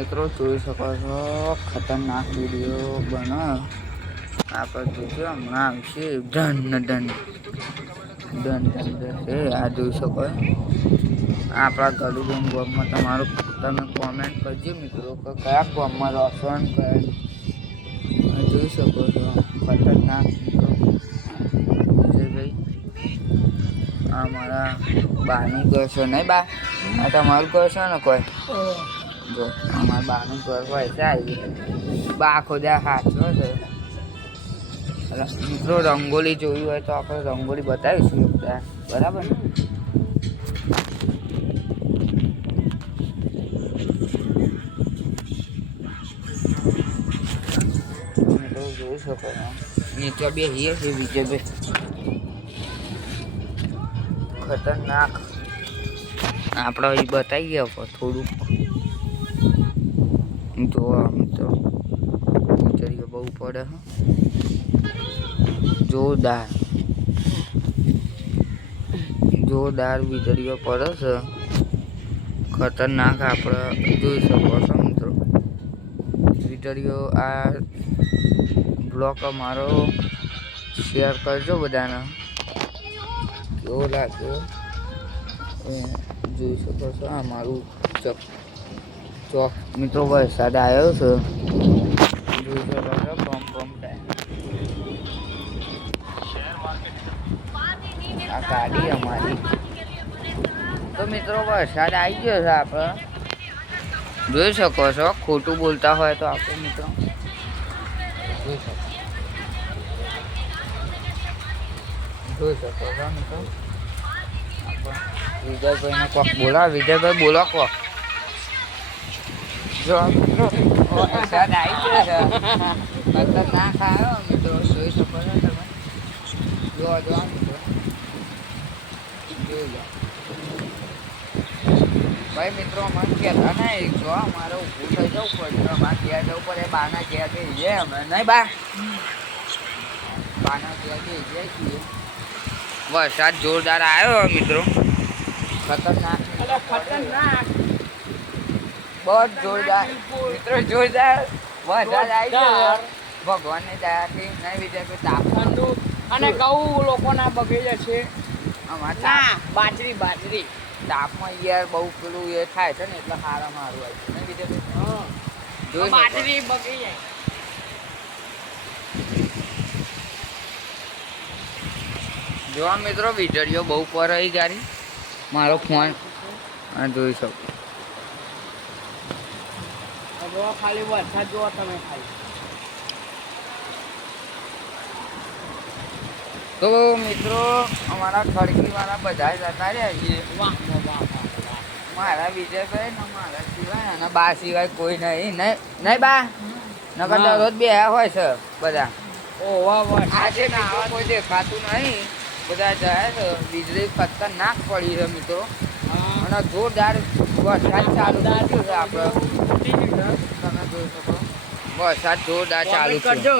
મિત્રો જોઈ શકો છો ખતરનાક વિડીયો બનાવ આપણે જોજો હમણાં આવશે ધન ધન ધન ધન છે આ જોઈ શકો આપણા ગલુબેન ગામમાં તમારું તમે કોમેન્ટ કરજો મિત્રો કે કયા ગામમાં રહશો ને કયા જોઈ શકો છો ખતરનાક મિત્રો વિજયભાઈ આ મારા બાનું ઘર છે નહીં બા આ તમારું ઘર છે ને કોઈ જો અમારા બાનું ઘર હોય છે આવી બા આખો દા સાચવો છે મિત્રો રંગોલી જોવી હોય તો આપણે રંગોલી બતાવીશું બધા બરાબર ને મિત્રો જોઈ શકો નીચે બે હીએ છે વિજયભાઈ ખતરનાક આપણે એ બતાવી ગયા પર થોડુંક જોવા મિત્રો વિચારીએ બહુ પડે જોરદાર જોરદાર વીજળીઓ પડે છે ખતરનાક આપણે જોઈ શકો છો મિત્રો વીજળીઓ આ બ્લોગ અમારો શેર કરજો બધાને કેવો લાગ્યો જોઈ શકો છો આ મારું ચોક મિત્રો વરસાદ આવ્યો છે જોઈ શકો છો બમ બમ આ ગાડી અમારી તો મિત્રો વરસાદ આવી ગયો છે આપણે જોઈ શકો છો ખોટું બોલતા હોય તો આપણે મિત્રો જોઈ શકો છો મિત્રો વિજયભાઈને કોક બોલા વિજયભાઈ બોલો કોક જો મિત્રો વરસાદ આવી ગયો છે ખતરનાક આવ્યો મિત્રો જોઈ શકો છો તમે જો મિત્રો ભાઈ મિત્રો અમારે કહેતા નહીં જો અમારે ઊભું થઈ જવું પડે અમારે ઘેર જવું પડે બાના ઘેર જઈએ અમે નહીં બાના ઘેર જઈએ છીએ વરસાદ જોરદાર આવ્યો મિત્રો ખતરનાક બહુ જોરદાર મિત્રો જોરદાર વરસાદ આવી ગયો ભગવાનની દયાથી નહીં વિજય તાપમાન અને કહું લોકોના બગડી જશે અમારા બાજરી તાપમાં યાર બહુ પેલું એ થાય છે ને એટલે સારા મારું આવે છે બીજે જોઈ બાજરી બગડી જાય જોવા મિત્રો વીજળીઓ બહુ પર આવી ગાડી મારો ફોન જોઈ શકો ખાલી વરસાદ જોવા તમે ખાલી તો મિત્રો અમારા ખડકી વાળા બધા જતા રહ્યા છીએ મારા વિજયભાઈ ને મારા સિવાય અને બા સિવાય કોઈ નહીં નહીં બા નકર દરરોજ બે હોય છે બધા આજે કોઈ દેખાતું નહીં બધા જાય છે વીજળી ખતરનાક પડી છે મિત્રો અને જોરદાર વરસાદ ચાલુ થઈ ગયો છે આપણે તમે જોઈ શકો વરસાદ જોરદાર ચાલુ કરજો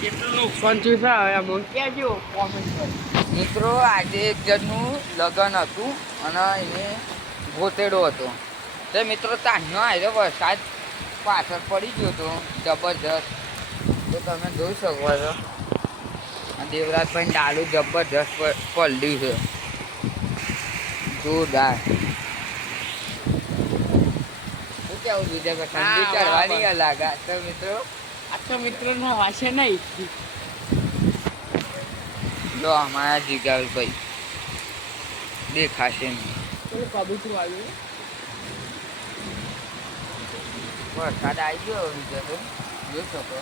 કેટલું નુકસાન થયું છે એમ કહેજો કોમેન્ટ કરો મિત્રો આજે એક જણનું લગ્ન હતું અને એને ગોતેડો હતો તો મિત્રો તાનો આવ્યો વરસાદ પાછળ પડી ગયો હતો જબરજસ્ત તો તમે જોઈ શકો છો દેવરાજભાઈ ડાલુ જબરજસ્ત પલડ્યું છે જોરદાર શું કેવું બીજા ઠંડી ચડવાની લાગે તો મિત્રો આ તો મિત્રોના વાસે નહીં લો અમારા જીગાભાઈ દેખાશે નહીં પેલું કબૂતરું આવ્યું વરસાદ આવી ગયો વિજયભાઈ જોઈ શકો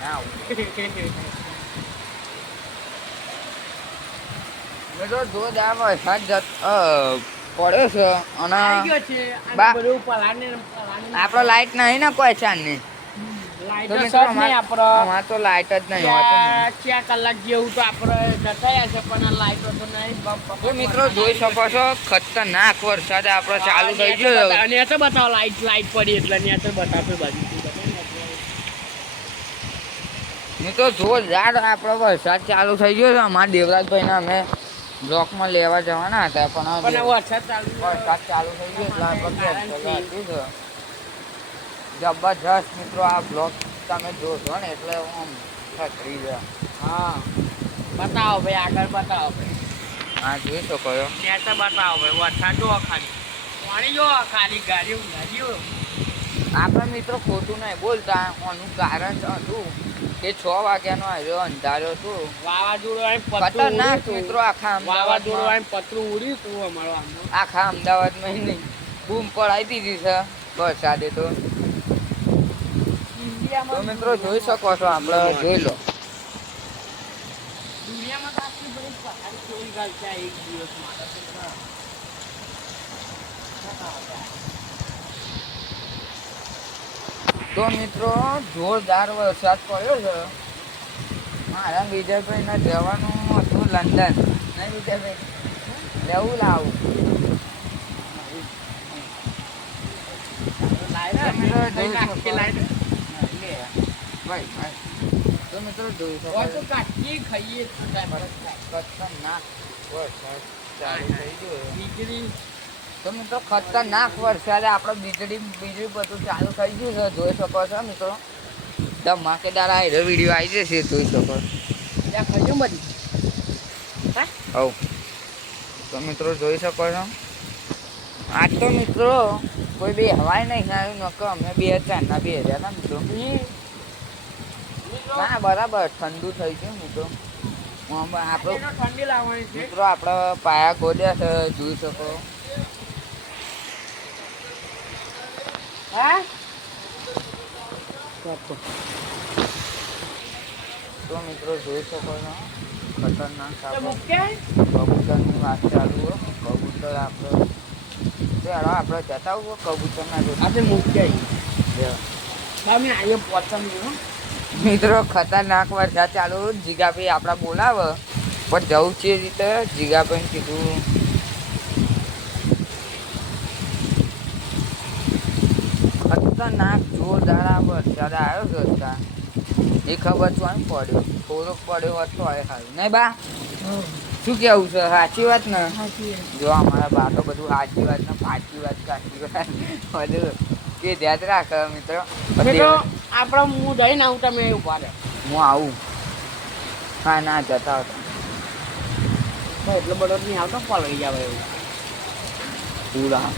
ના મિત્રો જોરદાર વરસાદ પડ્યો છે અને આપણે લાઈટ નહીં ને કોઈ ચાંદની અમારે તો લાઈટ જ નહીં હોતી 4 કલાક જેવું તો આપણે જતા છે પણ લાઈટ તો નહીં તો મિત્રો જોઈ શકો છો ખતરનાક વરસાદ આપણે ચાલુ થઈ ગયો અને તો બતાવો લાઈટ પડી એટલે ને તો બતાવતો બાજુ મિત્રો જોરદાર આપણો વરસાદ ચાલુ થઈ ગયો છે અમારા દેવરાજભાઈને અમે બ્લોકમાં લેવા જવાના હતા પણ પણ વરસાદ ચાલુ વરસાદ ચાલુ થઈ ગયો એટલે આપણે કેન્સલ જબરજસ્ત મિત્રો આ બ્લોક તમે જોશો ને એટલે હું છત્રી છે. હા બતાવો ભાઈ આગળ બતાવો ભાઈ. હા જોઈ શકો છો. ત્યાં તો બતાવો ભાઈ વરસાદ જો ખાલી પાણી જો ખાલી ગાડીઓ ગાડીઓ. આપણે મિત્રો ખોટું નહીં બોલતા એનું કારણ હતું કે 6 વાગ્યાનો આવ્યો અંધાર્યો હતું વાવાઝોડું ખતરનાક મિત્રો આખા વાવાઝોડું પતરું ઉડ્યું હતું અમારો આખા અમદાવાદમાં નહીં બૂમ પડાવી દીધી છે વરસાદે તો મિત્રો જોઈ શકો છો આપણે જોઈ લો. દુનિયામાં તો આટલી બધી પહાડી ચોરી ગાલતા એક દિવસમાં તો મિત્રો જોરદાર વરસાદ પડ્યો છે. મારા વિજયભાઈને જવાનું હતું લંડન. નહીં વિજયભાઈ લેવું લાવું તો મિત્રો જોઈ શકો ખતરનાક વરસાદ ચાલુ થઈ ગયો. તો મિત્રો ખતરનાક વરસાદે આપણે વીજળી બધું ચાલુ થઈ ગયું છે જોઈ શકો છો મિત્રો. ધમાકેદાર આયરો વિડીયો આવી જશે જોઈ શકો છો. હવ તો મિત્રો જોઈ શકો છો. આજ તો મિત્રો કોઈ બી હવાય નહીં આવ્યું નકો અમે 2 બે રહ્યા હતા મિત્રો. ના બરાબર ઠંડુ થઈ ગયું મિત્રો. આપણો ઠંડી લાવવાની છે મિત્રો આપણે પાયા ખોદ્યા છે જોઈ શકો. હા તો મિત્રો જોઈ શકો છો ખતરનાક કબૂતર કબૂતરની વાત ચાલુ હોય. કબૂતર આપણે આપણે જતા હોય કબૂતરના આજે મૂકી તમે આવ્યો પોચમ મિત્રો ખતરનાક વરસાદ ચાલુ. જીગાભાઈ આપણા બોલાવે પણ જવું છે રીતે જીગાભાઈ કીધું ખતરનાક જોરદાર વરસાદ આવ્યો છે અત્યારે. એ ખબર છો એમ પડ્યો થોડોક પડ્યો હોત તો આવે સારું નહીં બા. શું કેવું છે સાચી વાત ને? જો અમારા બા તો બધું સાચી વાત ને સાચી વાત સાચી વાત બધું કે ધ્યાન રાખ મિત્રો. આપણે હું જઈને આવું તમે ઉભા રહે હું આવું. હા ના જતા હતા એટલો બધો નહીં આવતો પલળી જાવ એવું પૂરા.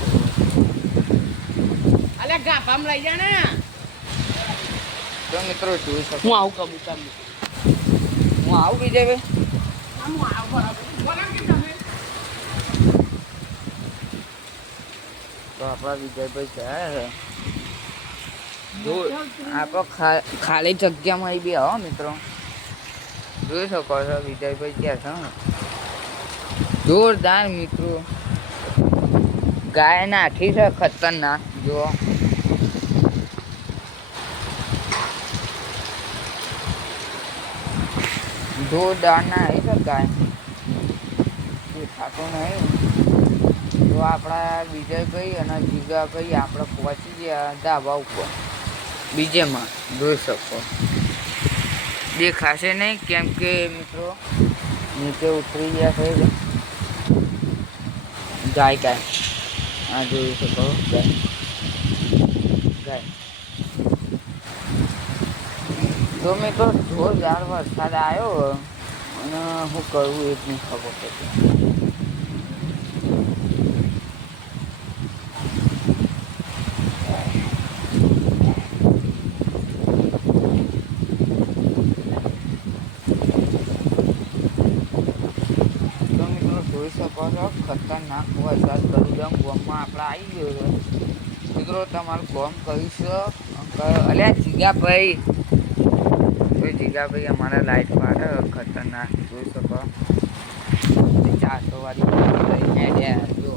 અલે ગાભામ લઈ જા ને. તો મિત્રો જોઈ શકો. હું આવું કબૂતર હું આવું વિજયભાઈ. તો આપણા વિજયભાઈ છે જો આપણે ખાલી જગ્યામાં બી આવો મિત્રો જોઈ શકો છો. વિજયભાઈ ક્યાં છે જોરદાર મિત્રો. ગાય નાખી છે ખતરનાક જો. જોરદાર ના આવી છે ગાય દેખાતો નહીં. તો આપણા વિજયભાઈ અને જીગાભાઈ આપણે પહોંચી ગયા ધાબા ઉપર બીજેમાં જોઈ શકો. દેખાશે નહીં કેમ કે મિત્રો નીચે ઉતરી ગયા છે ગાય ગાય. આ જોઈ શકો ગાય ગાય. તો મિત્રો જોરદાર વરસાદ આવ્યો અને શું કરવું એ જ નહીં ખબર પડતી. જોઈ શકો છો ખતરનાક વરસાદ કરુંજામ ગોમમાં આપણે આવી ગયો છે મિત્રો. તમારું ગોમ કહીશ અલ્યા જીગાભાઈ. જીગાભાઈ અમારા લાઈટ પાડે ખતરનાક જોઈ શકો. 400 વાળી જો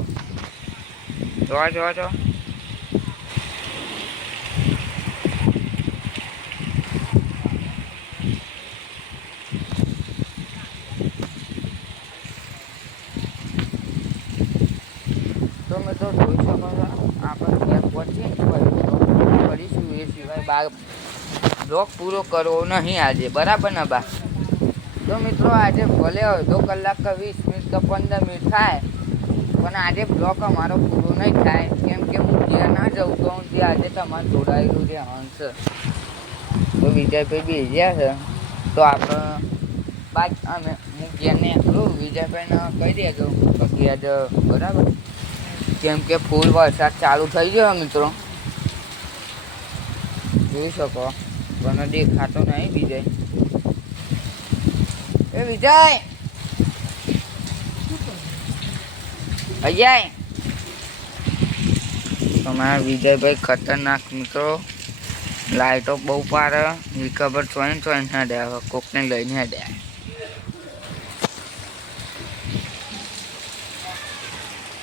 તો મિત્રો જોઈ શકો છો આપણે ઘેર પહોંચીએ કરીશું એ સિવાય બ્લોગ પૂરો કરવો નહીં આજે બરાબર ને બા. તો મિત્રો આજે ભલે અડધો કલાક કે 20 મિનિટ કે 15 મિનિટ થાય, પણ આજે બ્લોક અમારો પૂરો નહીં થાય, કેમ કે હું જ્યાં ના જાઉં તો જે આજે તમારે જોડાયેલું જે હંસ તો વિજયભાઈ બી ગયા છે, તો આપણે બાદ અમે હું જ્યાં નીકળું વિજયભાઈને કહી દેજો પછી આજે બરાબર, કેમ કે ફૂલ વરસાદ ચાલુ થઈ ગયો મિત્રો, જોઈ શકો પણ દેખાતો નહીં વિજય. એ વિજય અજય, તમારા વિજયભાઈ ખતરનાક મિત્રો, લાઈટો બહુ પારે, એ ખબર ચોઈને ના દે, કોકને લઈને દે.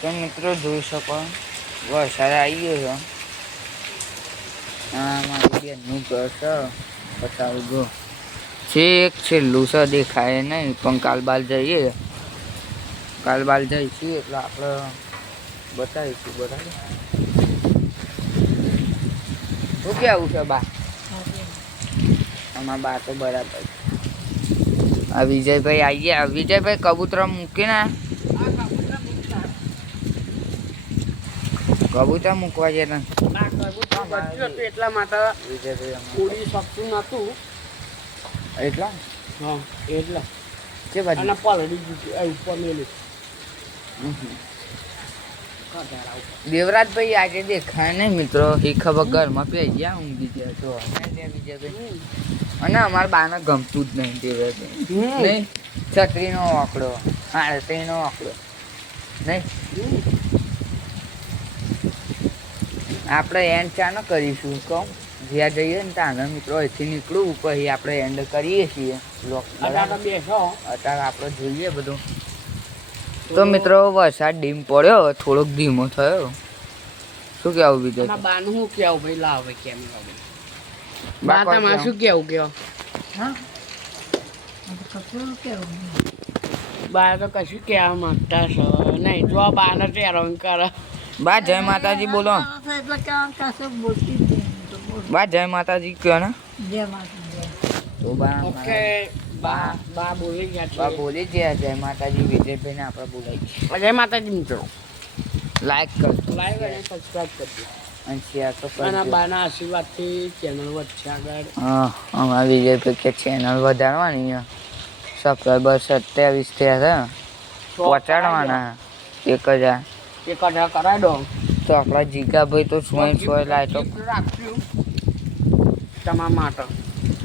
તો મિત્રો જોઈ શકો વરસાદ આવી ગયો છે. હા મારી બેનનું ઘર છે, બતાવું જો છેક છેલ્લું છે, દેખાય નહીં, પણ કાલ જઈશું એટલે આપણે બતાવીશું બરાબર. શું કેવું છે બા? આમાં બા તો બરાબર. આ વિજયભાઈ આવી ગયા. વિજયભાઈ કબૂતર મૂકીને કબૂતર મૂકવા ગયા એટલા માટે ઉડી શકતું નતું, એટલા હા એટલે કે બાજુ પલડી ઉપર મેલી. દેવરાજભાઈ આજે દેખાય નહીં મિત્રો, એ ખબર ઘરમાં પી ગયા ઊંઘી ગયા તો વિજયભાઈ, અને અમારા બાને ગમતું જ નહીં દેવરાજભાઈ નહીં, છત્રીનો આંકડો, આરતીનો આંકડો નહીં. આપણે એન્ડ ચાનો કરીશું કહું, જ્યાં જઈએ ને ત્યાં મિત્રો અહીંથી નીકળવું, પછી આપણે એન્ડ કરીએ છીએ અત્યારે આપણે જોઈએ બધું. તો મિત્રો વરસાદ ડીમ પડ્યો, થોડોક ધીમો થયો. શું કેવું બીજું? બાનું શું કેવું ભાઈ? લાવ ભાઈ કેમ બા તમારે શું કેવું કયો? બા તો કશું કહેવા માંગતા છો નહીં, જો બાને હેરાન કરે. બા જય માતાજી બોલો. બા જય માતાજી કયો ને. તો બા બોલી ગયા જય માતાજી. વિજયભાઈ ને આપણે બોલાવી જય માતાજી મિત્રો. લાઈક કરજો, લાઈક અને સબસ્ક્રાઇબ કરજો અને શેર તો કરજો. અને બાના આશીર્વાદથી ચેનલ વધશે આગળ. હા અમારા વિજયભાઈ કે ચેનલ વધારવાની, સબસ્ક્રાઈબર 27 થયા છે, પહોંચાડવાના 1000 કરાવી દો. તો આપણા જીગાભાઈ તો 100 લાઈટો રાખ્યું તમારા માટે,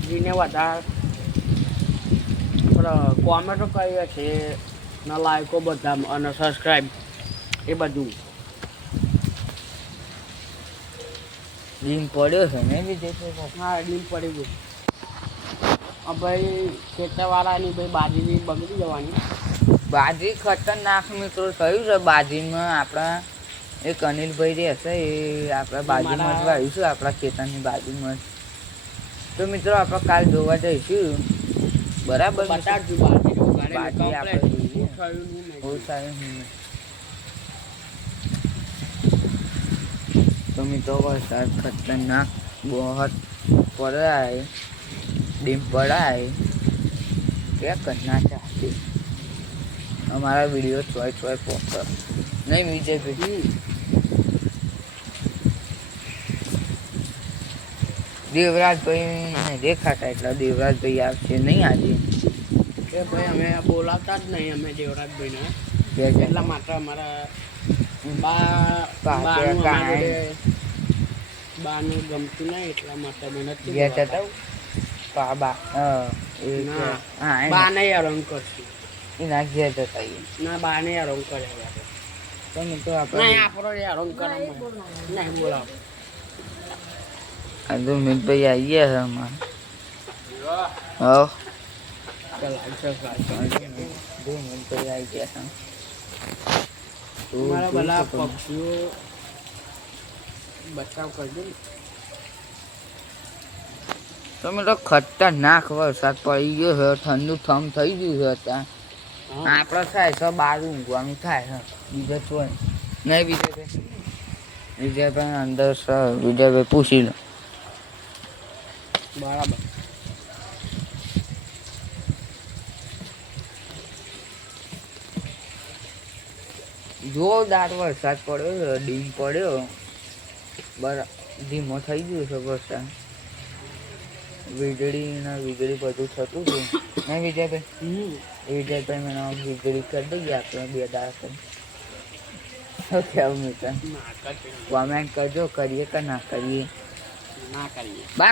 જેને વધારે કોમેન્ટો કરીએ છે ને લાઈકો બધા અને સબસ્ક્રાઈબ એ બધું. ડીમ પડ્યો છે ને વિજયભાઈ? હા ડીમ પડી ગયું. ભાઈ ખેતરવાળાની ભાઈ બાજરી બગડી જવાની. બાજરી ખતરનાક મિત્રો થયું છે. બાજરીમાં આપણા એક અનિલભાઈ રહેશે, એ આપણા બાજુમાં જ વાવ્યું છે, આપણા ખેતરની બાજુમાં જ. તો મિત્રો આપણે કાલ જોવા જઈશું બરાબર. બતાડજો બાજરી આપણે બહુ સારું. तो મિત્રો વરસાદ ખતરનાક बहुत पड़ रहा है, डिम पड़ा है, क्या करना चाहते हमारा वीडियो छोय पोस्ट नहीं विजय भाई. દેવરાજભાઈ ને દેખાતા એટલે દેવરાજભાઈ આવશે નહીં આજે. કે ભાઈ અમે બોલાવતા જ નહીં, અમે દેવરાજભાઈને એટલા માટે અમારા બાનું ગમતું નહીં, એટલા માટે બાને હેરાન કરશું. એના ઘેર જતા ના બાને હેરાન કરે તો મિત્રો આપણે આપણો હેરાન કરે નહીં બોલાવો. दो मिनट पे आइए है हमारे. हाँ दो मिनट पे आई गया था. हमारा भला पक्षियों बचाव कर दो. તો મિત્રો ખતરનાક વરસાદ પડી ગયો છે, ઠંડુ થમ થઈ ગયું છે. અત્યારે આપણે થાય તો બહાર ઊંઘવાનું થાય છે, બીજા તો નહીં. વિજયભાઈ અંદર સર વિજયભાઈ પૂછી લો. બરાબર જોરદાર વરસાદ પડ્યો, ડીમ પડ્યો, ધીમો થઈ ગયો છે વરસાદ. વીજળી બધું થતું હતું ને વિજયભાઈ. વિજયભાઈ મને વીજળી કરી દઈએ આપણે 2 દાડા. શું કેવું મિત્ર? કોમેન્ટ કરજો, કરીએ કે ના કરીએ. ના કરીએ. બા